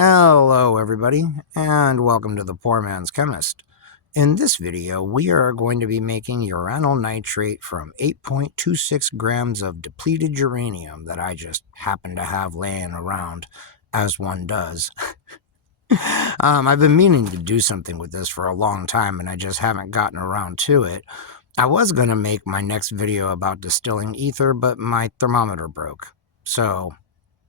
Hello everybody, and welcome to the PoorMansChemist. In this video, we are going to be making uranyl nitrate from 8.26 grams of depleted uranium that I just happen to have laying around, as one does. I've been meaning to do something with this for a long time, and I just haven't gotten around to it. I was going to make my next video about distilling ether, but my thermometer broke. So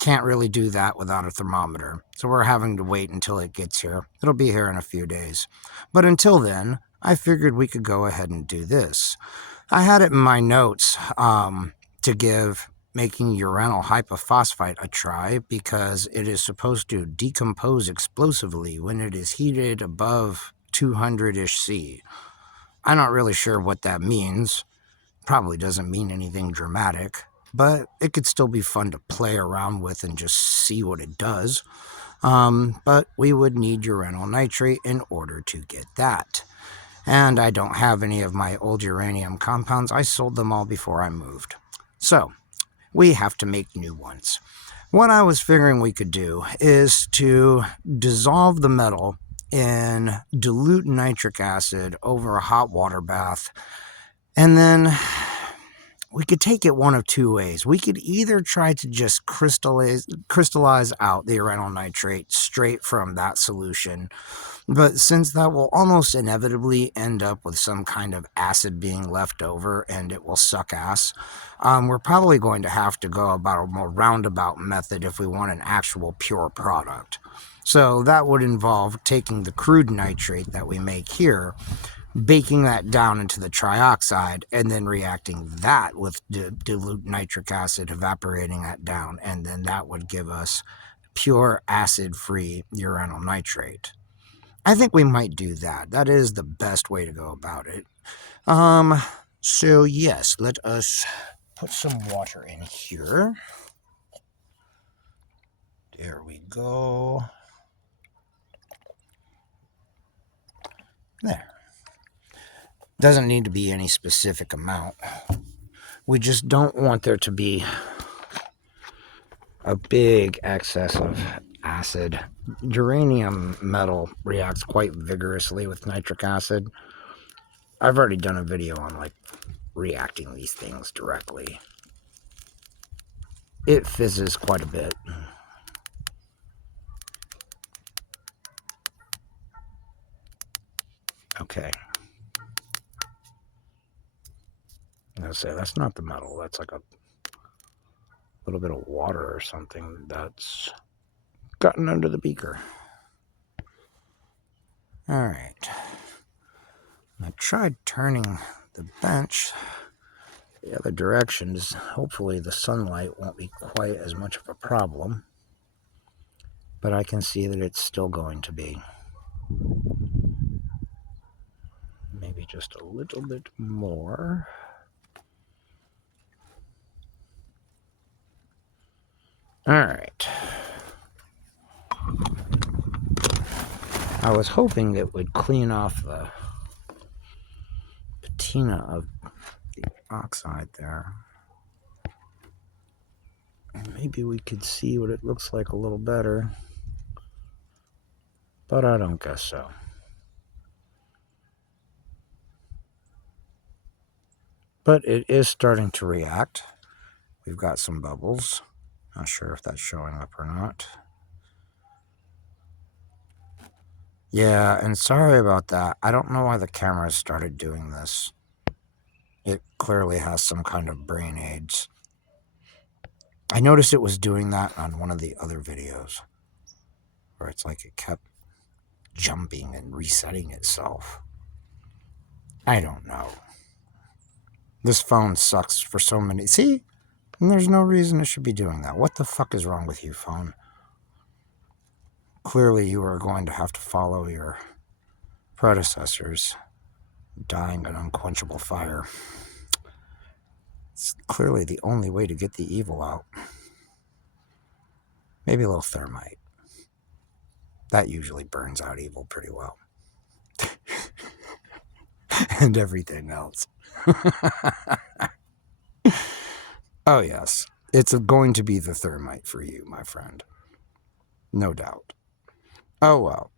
can't really do that without a thermometer, so we're having to wait until it gets here. It'll be here in a few days. But until then, I figured we could go ahead and do this. I had it in my notes to give making uranyl hypophosphite a try because it is supposed to decompose explosively when it is heated above 200-ish C. I'm not really sure what that means. Probably doesn't mean anything dramatic, but it could still be fun to play around with and just see what it does. But we would need uranyl nitrate in order to get that. And I don't have any of my old uranium compounds. I sold them all before I moved. So we have to make new ones. What I was figuring we could do is to dissolve the metal in dilute nitric acid over a hot water bath, and then we could take it one of two ways. We could either try to just crystallize out the uranyl nitrate straight from that solution, but since that will almost inevitably end up with some kind of acid being left over and it will suck ass, we're probably going to have to go about a more roundabout method if we want an actual pure product. So that would involve taking the crude nitrate that we make here, baking that down into the trioxide, and then reacting that with dilute nitric acid, evaporating that down, and then that would give us pure acid-free uranyl nitrate. I think we might do that. That is the best way to go about it. So yes, let us put some water in here. There we go. There. Doesn't need to be any specific amount. We just don't want there to be a big excess of acid. Uranium metal reacts quite vigorously with nitric acid. I've already done a video on reacting these things directly. It fizzes quite a bit. Okay. I'll say that's not the metal. That's like a little bit of water or something that's gotten under the beaker. All right. I tried turning the bench the other directions. Hopefully the sunlight won't be quite as much of a problem, but I can see that it's still going to be. Maybe just a little bit more. All right. I was hoping it would clean off the patina of the oxide there. And maybe we could see what it looks like a little better, but I don't guess so. But it is starting to react. We've got some bubbles. Not sure if that's showing up or not. Yeah, and sorry about that. I don't know why the camera started doing this. It clearly has some kind of brain aids. I noticed it was doing that on one of the other videos, where it's like it kept jumping and resetting itself. I don't know. This phone sucks for so many... See? And there's no reason it should be doing that. What the fuck is wrong with you, phone? Clearly you are going to have to follow your predecessors, dying an unquenchable fire. It's clearly the only way to get the evil out. Maybe a little thermite. That usually burns out evil pretty well. And everything else. Oh yes, it's going to be the thermite for you, my friend. No doubt. Oh well.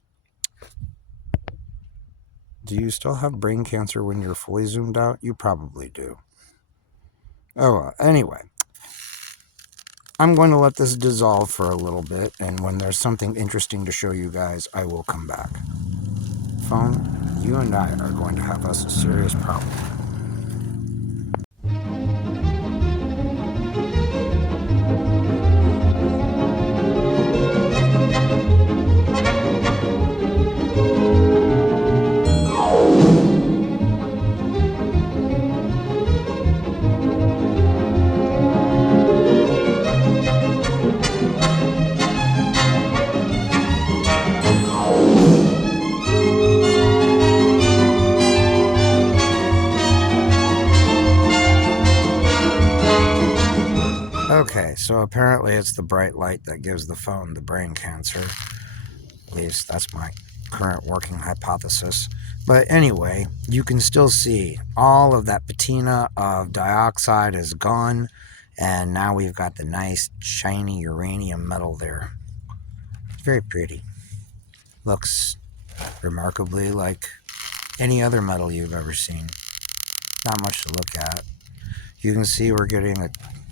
Do you still have brain cancer when you're fully zoomed out? You probably do. Oh well. Anyway, I'm going to let this dissolve for a little bit, and when there's something interesting to show you guys, I will come back. Phone, you and I are going to have us a serious problem. Okay, so apparently it's the bright light that gives the phone the brain cancer. At least that's my current working hypothesis. But anyway, you can still see all of that patina of dioxide is gone, and now we've got the nice shiny uranium metal there. It's very pretty. Looks remarkably like any other metal you've ever seen. Not much to look at. You can see we're getting a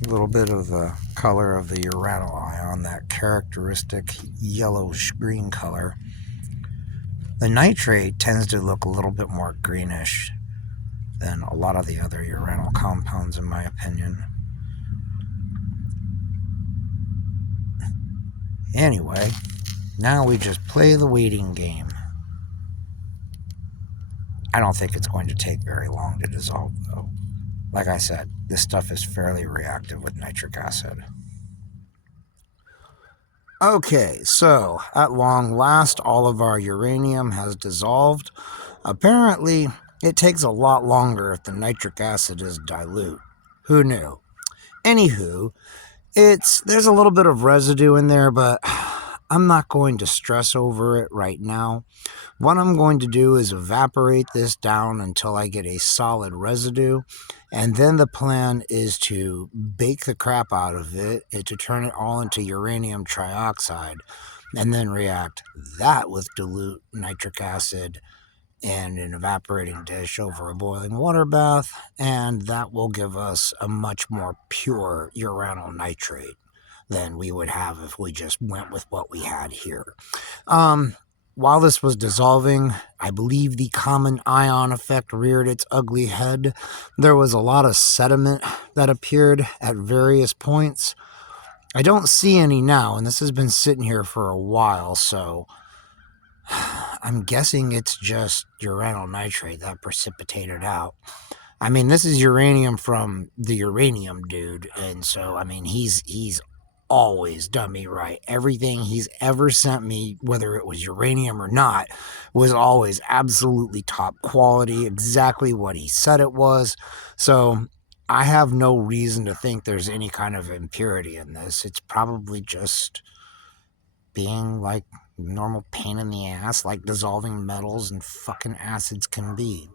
little bit of the color of the uranyl ion, that characteristic yellowish-green color. The nitrate tends to look a little bit more greenish than a lot of the other uranyl compounds, in my opinion. Anyway, now we just play the waiting game. I don't think it's going to take very long to dissolve, though. Like I said, this stuff is fairly reactive with nitric acid. Okay, so at long last, all of our uranium has dissolved. Apparently, it takes a lot longer if the nitric acid is dilute. Who knew? Anywho, there's a little bit of residue in there, but I'm not going to stress over it right now. What I'm going to do is evaporate this down until I get a solid residue, and then the plan is to bake the crap out of it and to turn it all into uranium trioxide, and then react that with dilute nitric acid in an evaporating dish over a boiling water bath, and that will give us a much more pure uranyl nitrate than we would have if we just went with what we had here. While this was dissolving, I believe the common ion effect reared its ugly head. There was a lot of sediment that appeared at various points. I don't see any now, and this has been sitting here for a while, so I'm guessing it's just uranyl nitrate that precipitated out. I mean, this is uranium from the uranium dude, and so, I mean, he's always done me right. Everything he's ever sent me, whether it was uranium or not, was always absolutely top quality, exactly what he said it was. So I have no reason to think there's any kind of impurity in this. It's probably just being like normal pain in the ass, like dissolving metals and fucking acids can be.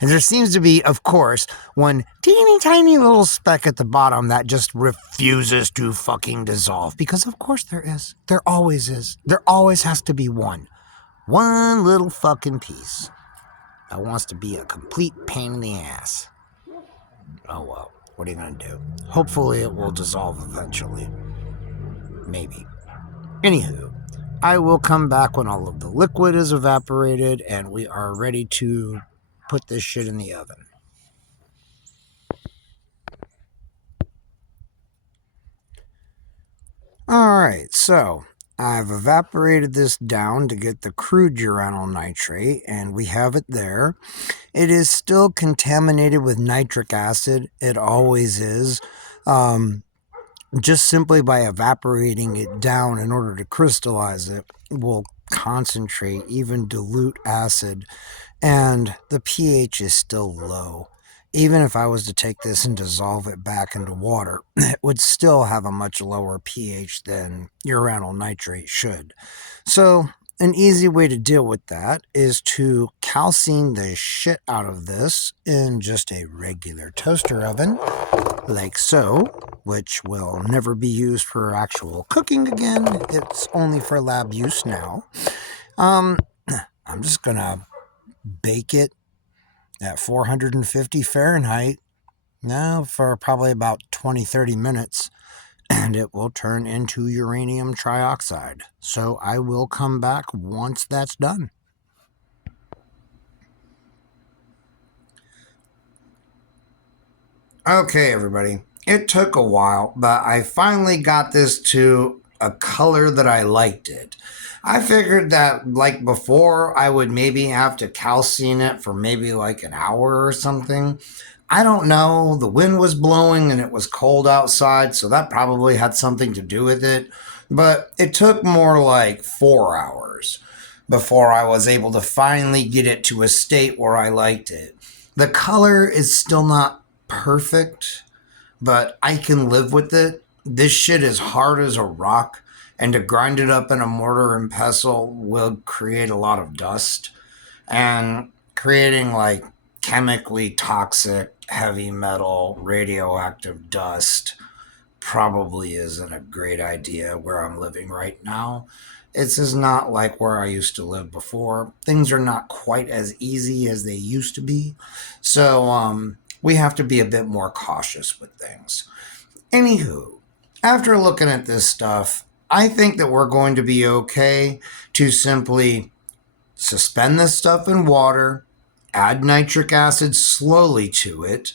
And there seems to be, of course, one teeny tiny little speck at the bottom that just refuses to fucking dissolve. Because of course there is. There always is. There always has to be one. One little fucking piece that wants to be a complete pain in the ass. Oh well, what are you gonna do? Hopefully it will dissolve eventually. Maybe. Anywho, I will come back when all of the liquid is evaporated and we are ready to put this shit in the oven. Alright, so I've evaporated this down to get the crude uranyl nitrate, and we have it there. It is still contaminated with nitric acid. It always is. Just simply by evaporating it down in order to crystallize it will concentrate even dilute acid, and the pH is still low. Even if I was to take this and dissolve it back into water, it would still have a much lower pH than uranyl nitrate should. So an easy way to deal with that is to calcine the shit out of this in just a regular toaster oven, like so, which will never be used for actual cooking again. It's only for lab use now. I'm just gonna bake it at 450 Fahrenheit now for probably about 20-30 minutes, and it will turn into uranium trioxide. So I will come back once that's done. Okay, everybody. It took a while, but I finally got this to a color that I liked it. I figured that, like before, I would maybe have to calcine it for maybe like an hour or something. I don't know. The wind was blowing and it was cold outside, so that probably had something to do with it. But it took more like 4 hours before I was able to finally get it to a state where I liked it. The color is still not perfect, but I can live with it. This shit is hard as a rock, and to grind it up in a mortar and pestle will create a lot of dust and creating like chemically toxic heavy metal radioactive dust probably isn't a great idea where I'm living right now. It's just not like where I used to live before. Things are not quite as easy as they used to be. So we have to be a bit more cautious with things. Anywho, after looking at this stuff, I think that we're going to be okay to simply suspend this stuff in water, add nitric acid slowly to it,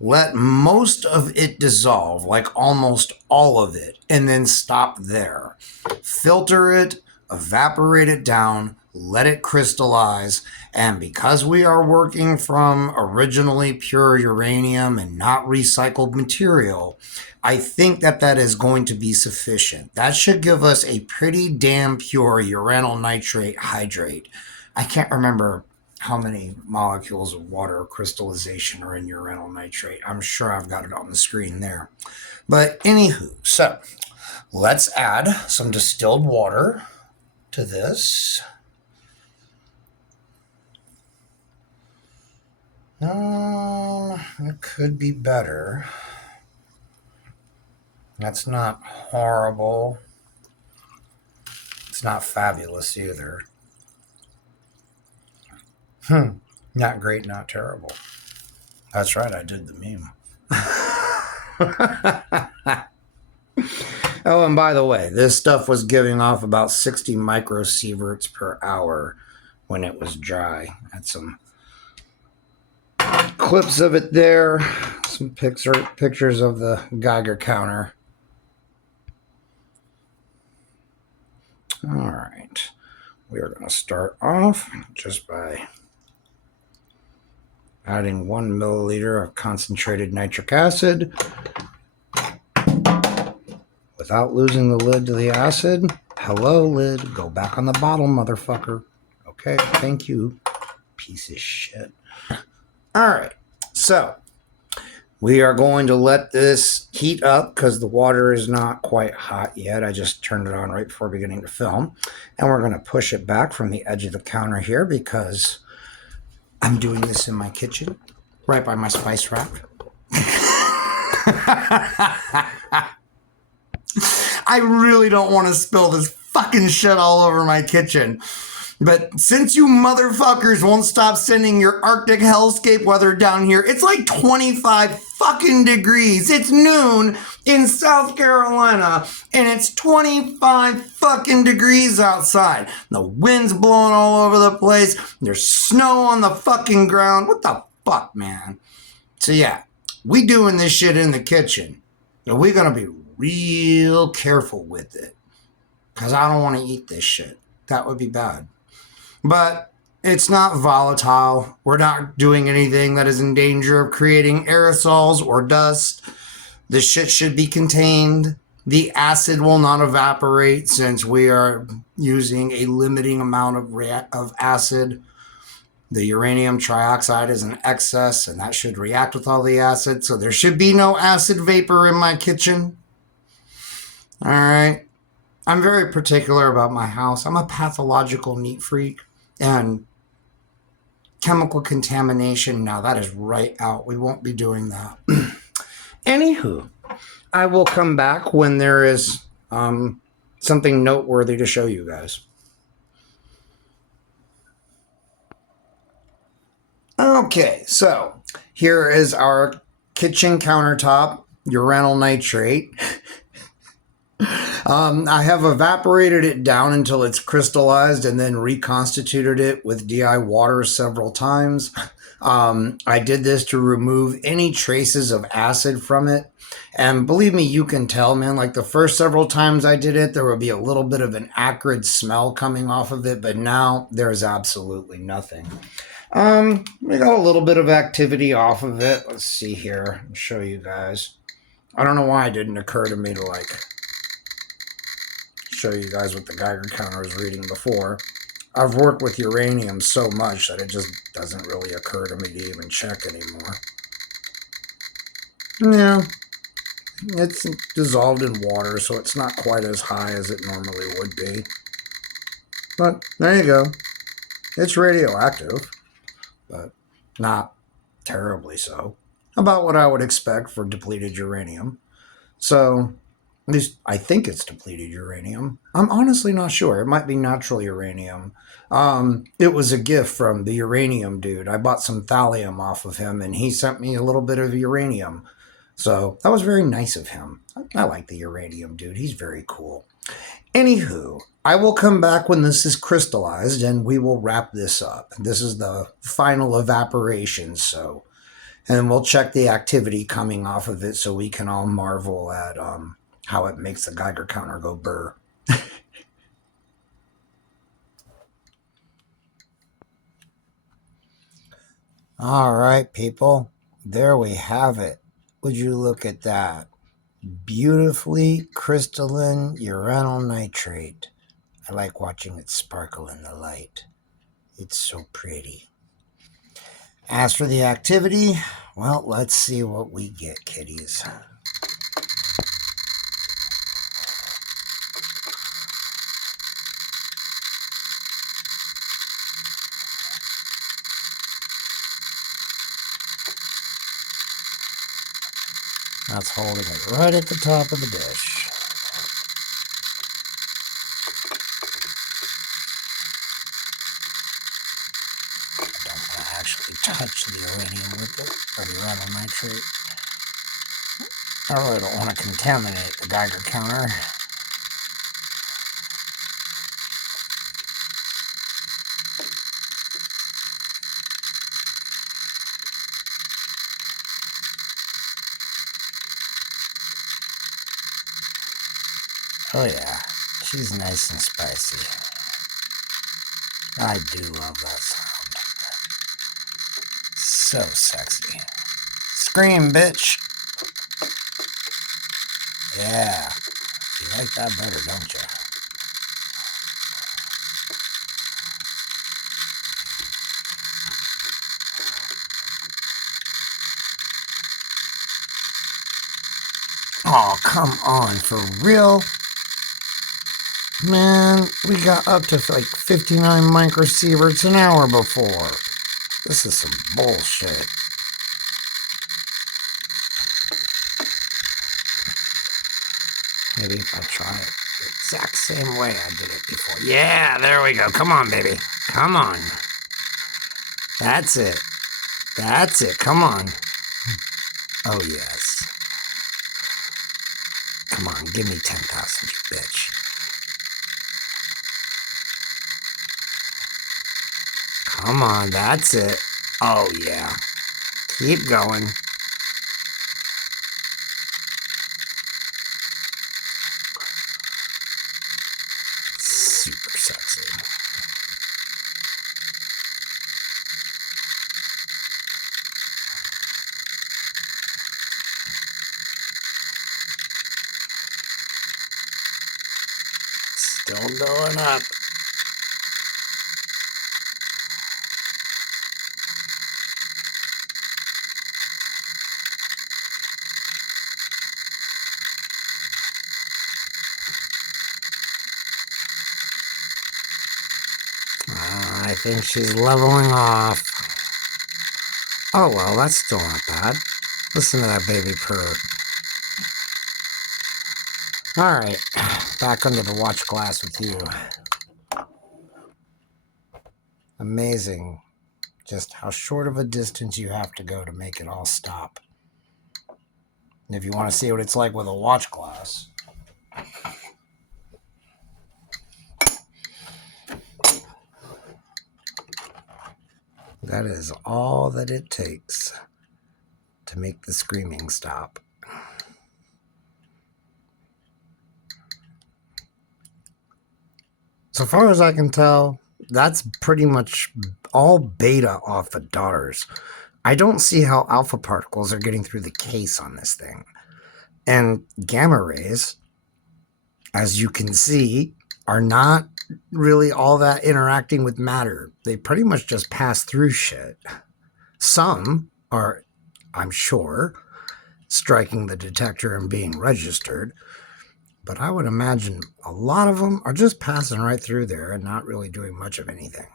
let most of it dissolve, like almost all of it, and then stop there. Filter it, evaporate it down, let it crystallize, and because we are working from originally pure uranium and not recycled material, I think that that is going to be sufficient. That should give us a pretty damn pure uranyl nitrate hydrate. I can't remember how many molecules of water crystallization are in uranyl nitrate. I'm sure I've got it on the screen there. But anywho, so let's add some distilled water to this. It could be better. That's not horrible. It's not fabulous either. Not great, not terrible. That's right, I did the meme. Oh, and by the way, this stuff was giving off about 60 microsieverts per hour when it was dry. I had some clips of it there, some pictures of the Geiger counter. All right, we are going to start off just by adding 1 milliliter of concentrated nitric acid without losing the lid to the acid. Hello, lid. Go back on the bottle, motherfucker. Okay, thank you, piece of shit. All right, so we are going to let this heat up because the water is not quite hot yet. I just turned it on right before beginning to film. And we're going to push it back from the edge of the counter here because I'm doing this in my kitchen, right by my spice rack. I really don't want to spill this fucking shit all over my kitchen. But since you motherfuckers won't stop sending your Arctic hellscape weather down here, it's like 25 fucking degrees. It's noon in South Carolina, and it's 25 fucking degrees outside. The wind's blowing all over the place. There's snow on the fucking ground. What the fuck, man? So yeah, we doing this shit in the kitchen. And we're going to be real careful with it. Because I don't want to eat this shit. That would be bad. But it's not volatile. We're not doing anything that is in danger of creating aerosols or dust. The shit should be contained. The acid will not evaporate since we are using a limiting amount of acid. The uranium trioxide is in excess, and that should react with all the acid. So there should be no acid vapor in my kitchen. All right. I'm very particular about my house. I'm a pathological neat freak, and chemical contamination, now that is right out. We won't be doing that. Anywho, I will come back when there is something noteworthy to show you guys. Okay, so here is our kitchen countertop, uranyl nitrate. I have evaporated it down until it's crystallized and then reconstituted it with DI water several times. I did this to remove any traces of acid from it. And believe me, you can tell, man, like the first several times I did it, there would be a little bit of an acrid smell coming off of it, but now there's absolutely nothing. We got a little bit of activity off of it. Let's see here. I'll show you guys. I don't know why it didn't occur to me to like show you guys what the Geiger counter was reading before. I've worked with uranium so much that it just doesn't really occur to me to even check anymore. Yeah, it's dissolved in water, so it's not quite as high as it normally would be. But there you go. It's radioactive, but not terribly so. About what I would expect for depleted uranium. So, at least I think it's depleted uranium. I'm honestly not sure. It might be natural uranium. It was a gift from the uranium dude. I bought some thallium off of him, and he sent me a little bit of uranium. So that was very nice of him. I like the uranium dude. He's very cool. Anywho, I will come back when this is crystallized, and we will wrap this up. This is the final evaporation, so... And we'll check the activity coming off of it so we can all marvel at how it makes the Geiger counter go burr. All right, people. There we have it. Would you look at that? Beautifully crystalline uranyl nitrate. I like watching it sparkle in the light. It's so pretty. As for the activity, well, let's see what we get, kiddies. That's holding it right at the top of the dish. I don't want to actually touch the uranium with it, or the uranyl nitrate. I really don't want to contaminate the Geiger counter. Oh yeah, she's nice and spicy. I do love that sound. So sexy. Scream, bitch! Yeah, you like that better, don't you? Oh, come on, for real? Man, we got up to like 59 microsieverts an hour before. This is some bullshit. Maybe if I try it the exact same way I did it before. Yeah, there we go. Come on, baby. Come on. That's it. That's it. Come on. Oh, yes. Come on, give me 10,000, you bitch. Come on, that's it. Oh, yeah. Keep going. Super sexy. Still going up. think she's leveling off. Oh well, that's still not bad. Listen to that baby purr. Alright, back under the watch glass with you. Amazing just how short of a distance you have to go to make it all stop. And if you want to see what it's like with a watch glass, that is all that it takes to make the screaming stop. So far as I can tell, that's pretty much all beta off the daughters. I don't see how alpha particles are getting through the case on this thing. And gamma rays, as you can see, are not really all that interacting with matter. They pretty much just pass through shit. Some are, I'm sure, striking the detector and being registered. But I would imagine a lot of them are just passing right through there and not really doing much of anything.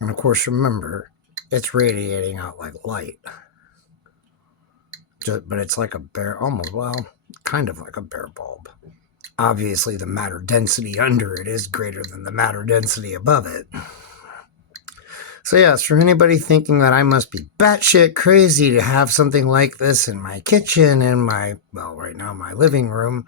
And of course, remember, it's radiating out like light. But it's like a bare, almost, well, kind of like a bare bulb. Obviously, the matter density under it is greater than the matter density above it. So yes, for anybody thinking that I must be batshit crazy to have something like this in my kitchen, in my, well, right now my living room,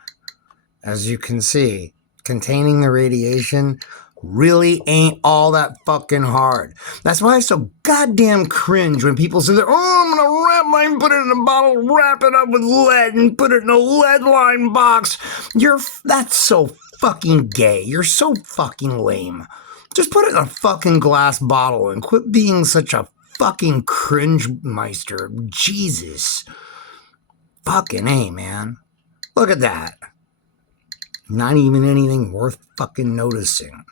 as you can see, containing the radiation really ain't all that fucking hard. That's why I so goddamn cringe when people say, oh, I'm gonna wrap mine, put it in a bottle, wrap it up with lead, and put it in a lead-lined box. That's so fucking gay. You're so fucking lame. Just put it in a fucking glass bottle and quit being such a fucking cringe meister. Jesus. Fucking A, man. Look at that. Not even anything worth fucking noticing.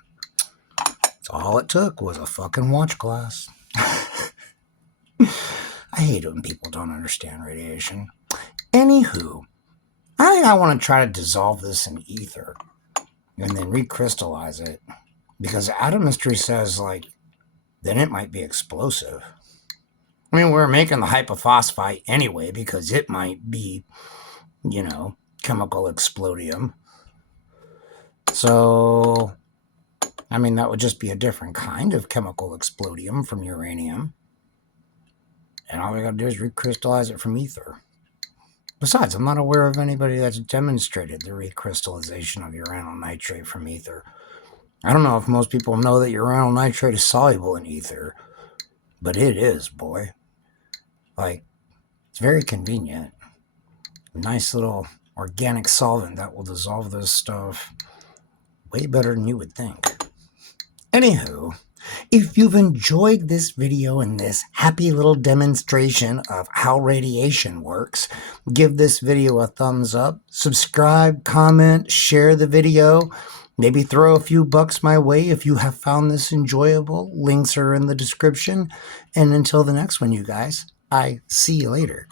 All it took was a fucking watch glass. I hate it when people don't understand radiation. Anywho, I think I want to try to dissolve this in ether and then recrystallize it, because Atomistry says, like, then it might be explosive. I mean, we're making the hypophosphite anyway because it might be, you know, chemical explodium. So, I mean, that would just be a different kind of chemical explodium from uranium. And all we gotta do is recrystallize it from ether. Besides, I'm not aware of anybody that's demonstrated the recrystallization of uranyl nitrate from ether. I don't know if most people know that uranyl nitrate is soluble in ether, but it is, boy. Like, it's very convenient. Nice little organic solvent that will dissolve this stuff way better than you would think. Anywho, if you've enjoyed this video and this happy little demonstration of how radiation works, give this video a thumbs up, subscribe, comment, share the video, maybe throw a few bucks my way if you have found this enjoyable. Links are in the description. And until the next one, you guys, I see you later.